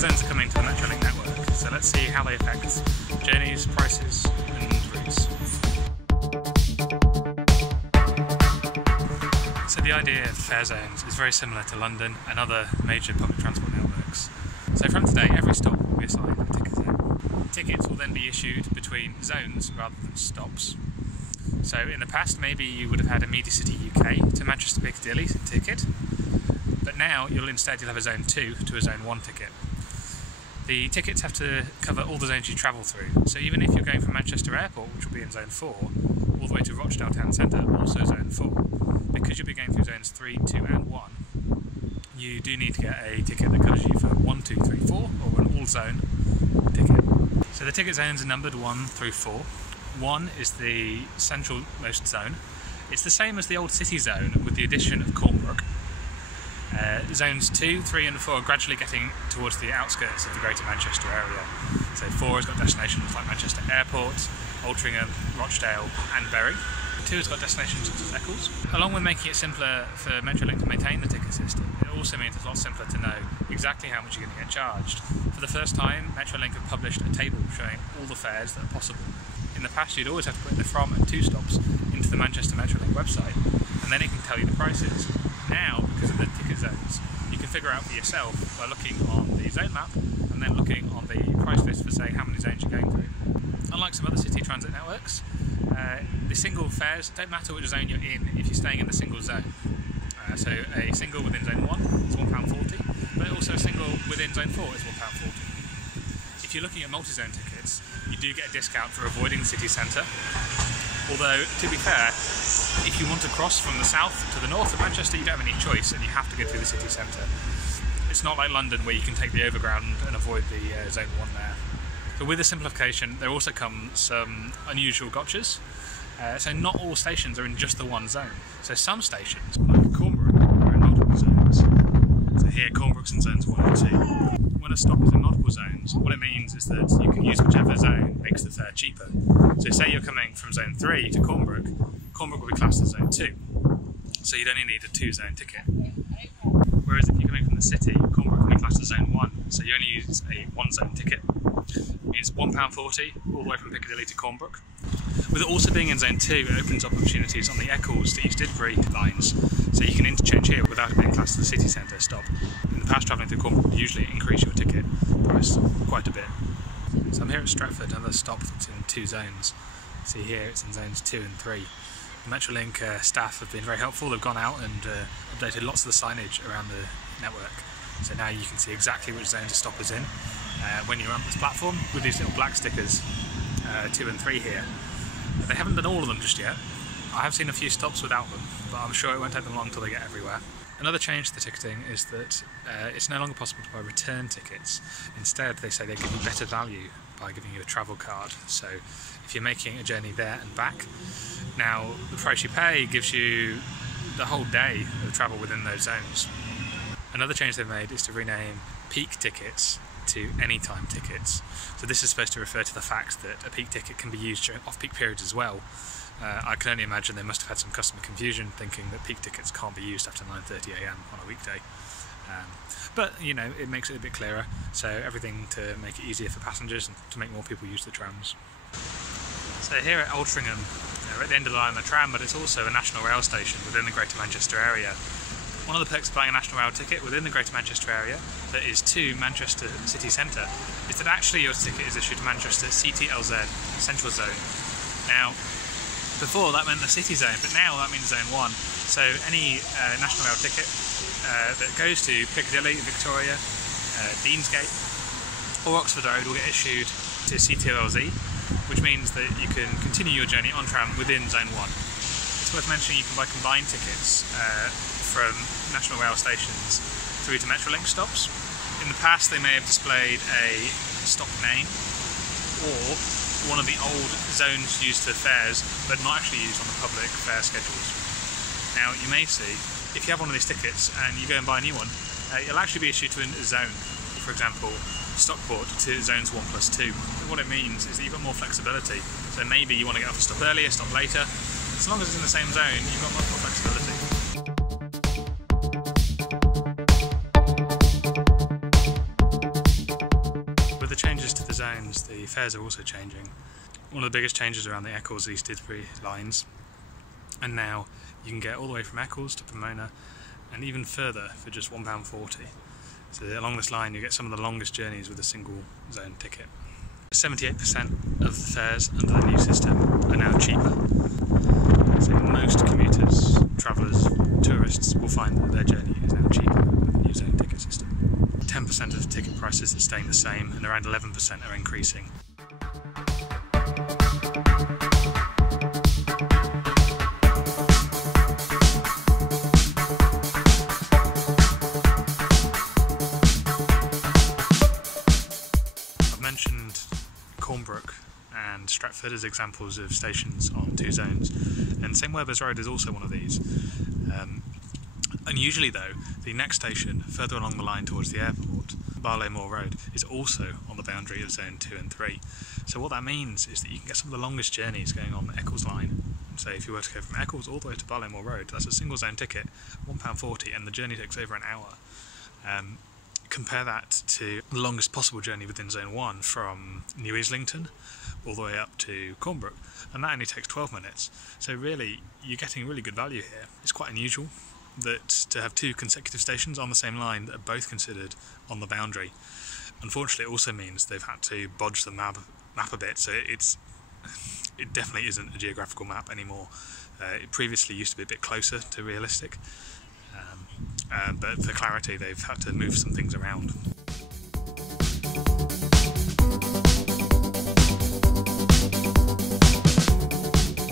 zones are coming to the Metrolink network, so let's see how they affect journeys, prices and routes. So the idea of fare zones is very similar to London and other major public transport networks. So from today, every stop will be assigned a ticket zone. Tickets will then be issued between zones rather than stops. So in the past, maybe you would have had a MediaCity UK to Manchester Piccadilly ticket, but now you'll have a Zone 2 to a Zone 1 ticket. The tickets have to cover all the zones you travel through, so even if you're going from Manchester Airport, which will be in Zone 4, all the way to Rochdale Town Centre, also Zone 4, because you'll be going through Zones 3, 2 and 1, you do need to get a ticket that covers you for 1, 2, 3, 4, or an all-zone ticket. So the ticket zones are numbered 1 through 4. 1 is the central-most zone. It's the same as the old city zone with the addition of Cornbrook. Zones 2, 3 and 4 are gradually getting towards the outskirts of the Greater Manchester area. So 4 has got destinations like Manchester Airport, Altrincham, Rochdale and Bury. 2 has got destinations such as Eccles. Along with making it simpler for Metrolink to maintain the ticket system, it also means it's a lot simpler to know exactly how much you're going to get charged. For the first time, Metrolink have published a table showing all the fares that are possible. In the past, you'd always have to put in the from and to stops into the Manchester Metrolink website, and then it can tell you the prices. Now, because of the ticket zones, you can figure out for yourself by looking on the zone map and then looking on the price list for, say, how many zones you're going through. Unlike some other city transit networks, the single fares don't matter which zone you're in if you're staying in the single zone. So a single within Zone 1 is £1.40, but also a single within Zone 4 is £1.40. If you're looking at multi-zone tickets, you do get a discount for avoiding the city centre. Although, to be fair, if you want to cross from the south to the north of Manchester, you don't have any choice and you have to go through the city centre. It's not like London where you can take the overground and avoid the Zone 1 there. But with the simplification, there also come some unusual gotchas. So not all stations are in just the one zone. So some stations, like Cornbrook, are in multiple zones. So here, Cornbrook's in zones 1 and 2. When a stop is in multiple zones, what it means is that you can use whichever zone makes the fare cheaper. So say you're coming from Zone 3 to Cornbrook, Cornbrook will be classed as Zone 2. So you'd only need a 2-zone ticket. Whereas if you're coming from the city, Cornbrook will be classed as Zone 1, so you only use a 1-zone ticket. It means £1.40 all the way from Piccadilly to Cornbrook. With it also being in Zone 2, it opens up opportunities on the Eccles to East Didsbury lines, so you can interchange here without it being classed as a city centre stop. In the past, travelling through Cornbrook would usually increase your ticket price quite a bit. So I'm here at Stretford, another stop that's in 2 zones. See here, it's in zones 2 and 3. The Metrolink staff have been very helpful. They've gone out and updated lots of the signage around the network. So now you can see exactly which zones a stop is in when you're on this platform with these little black stickers, 2 and 3 here. They haven't done all of them just yet. I have seen a few stops without them, but I'm sure it won't take them long until they get everywhere. Another change to the ticketing is that it's no longer possible to buy return tickets. Instead, they say they give you better value by giving you a travel card. So if you're making a journey there and back, now the price you pay gives you the whole day of travel within those zones. Another change they've made is to rename peak tickets to anytime tickets. So this is supposed to refer to the fact that a peak ticket can be used during off-peak periods as well. I can only imagine they must have had some customer confusion thinking that peak tickets can't be used after 9:30 AM on a weekday. But you know, it makes it a bit clearer, so everything to make it easier for passengers and to make more people use the trams. So here at Altrincham, we're at the end of the line of the tram, but it's also a National Rail station within the Greater Manchester area. One of the perks of buying a National Rail ticket within the Greater Manchester area that is to Manchester City Centre is that actually your ticket is issued to Manchester CTLZ, Central Zone. Now, before that meant the City Zone, but now that means Zone 1. So any National Rail ticket that goes to Piccadilly, Victoria, Deansgate or Oxford Road will get issued to CTLZ, which means that you can continue your journey on tram within Zone 1. It's worth mentioning you can buy combined tickets from National Rail stations through to Metrolink stops. In the past, they may have displayed a stop name or one of the old zones used for fares, but not actually used on the public fare schedules. Now, you may see, if you have one of these tickets and you go and buy a new one, it'll actually be issued to a zone. For example, Stockport to zones 1+2. What it means is that you've got more flexibility. So maybe you want to get off a stop earlier, stop later. As long as it's in the same zone, you've got much more flexibility. means the fares are also changing. One of the biggest changes around the Eccles-East Didsbury lines, and now you can get all the way from Eccles to Pomona and even further for just £1.40. So along this line you get some of the longest journeys with a single zone ticket. 78% of the fares under the new system are now cheaper. So most commuters, travellers, tourists will find that their journey is now cheaper with the new zone ticket system. 10% of ticket prices are staying the same and around 11% are increasing. I've mentioned Cornbrook and Stratford as examples of stations on two zones, and St Werburgh's Road is also one of these. Unusually though, the next station further along the line towards the airport, Barley Moor Road, is also on the boundary of zone 2 and 3. So what that means is that you can get some of the longest journeys going on the Eccles line. So if you were to go from Eccles all the way to Barley Moor Road, that's a single zone ticket, £1.40, and the journey takes over an hour. Compare that to the longest possible journey within Zone 1 from New Islington all the way up to Cornbrook, and that only takes 12 minutes. So really, you're getting really good value here. It's quite unusual that to have two consecutive stations on the same line that are both considered on the boundary. Unfortunately, it also means they've had to bodge the map a bit, so it definitely isn't a geographical map anymore. It previously used to be a bit closer to realistic. But for clarity they've had to move some things around.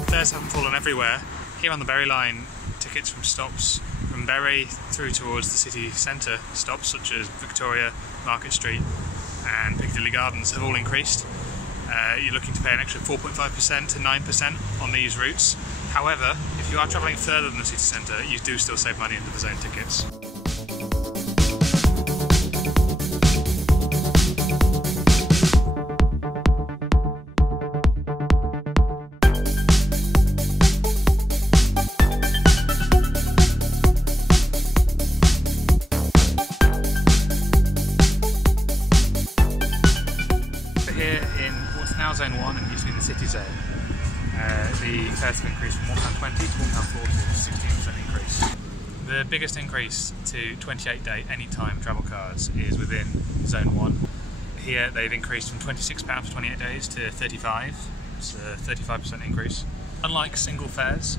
Fares haven't fallen everywhere. Here on the Bury line, tickets from stops from Bury through towards the city centre stops such as Victoria, Market Street and Piccadilly Gardens have all increased. You're looking to pay an extra 4.5% to 9% on these routes. However, if you are travelling further than the city centre, you do still save money under the zone tickets. So here in what's now Zone 1 and used to be in the city zone, the fares have increased from £1.20 to £1.40, 16% increase. The biggest increase to 28-day anytime travel cards is within Zone 1. Here they've increased from £26 for 28 days to £35, it's a 35% increase. Unlike single fares,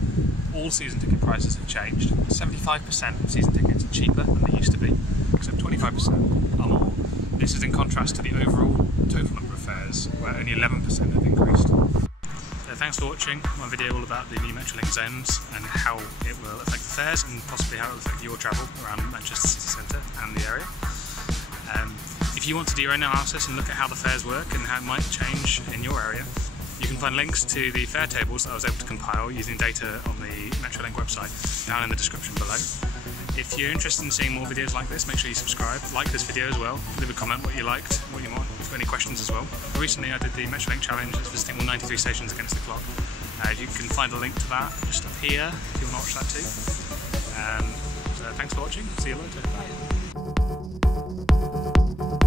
all season ticket prices have changed. 75% of season tickets are cheaper than they used to be, except 25% are more. This is in contrast to the overall total number of fares, where only 11% have increased. So thanks for watching my video all about the new Metrolink zones and how it will affect the fares and possibly how it will affect your travel around Manchester city centre and the area. If you want to do your own analysis and look at how the fares work and how it might change in your area, you can find links to the fare tables that I was able to compile using data on the Metrolink website down in the description below. If you're interested in seeing more videos like this, make sure you subscribe, like this video as well, leave a comment what you liked, what you want, if you've got any questions as well. Recently I did the Metrolink challenge, it's visiting all 93 stations against the clock. You can find a link to that just up here if you want to watch that too. So thanks for watching, see you later, bye.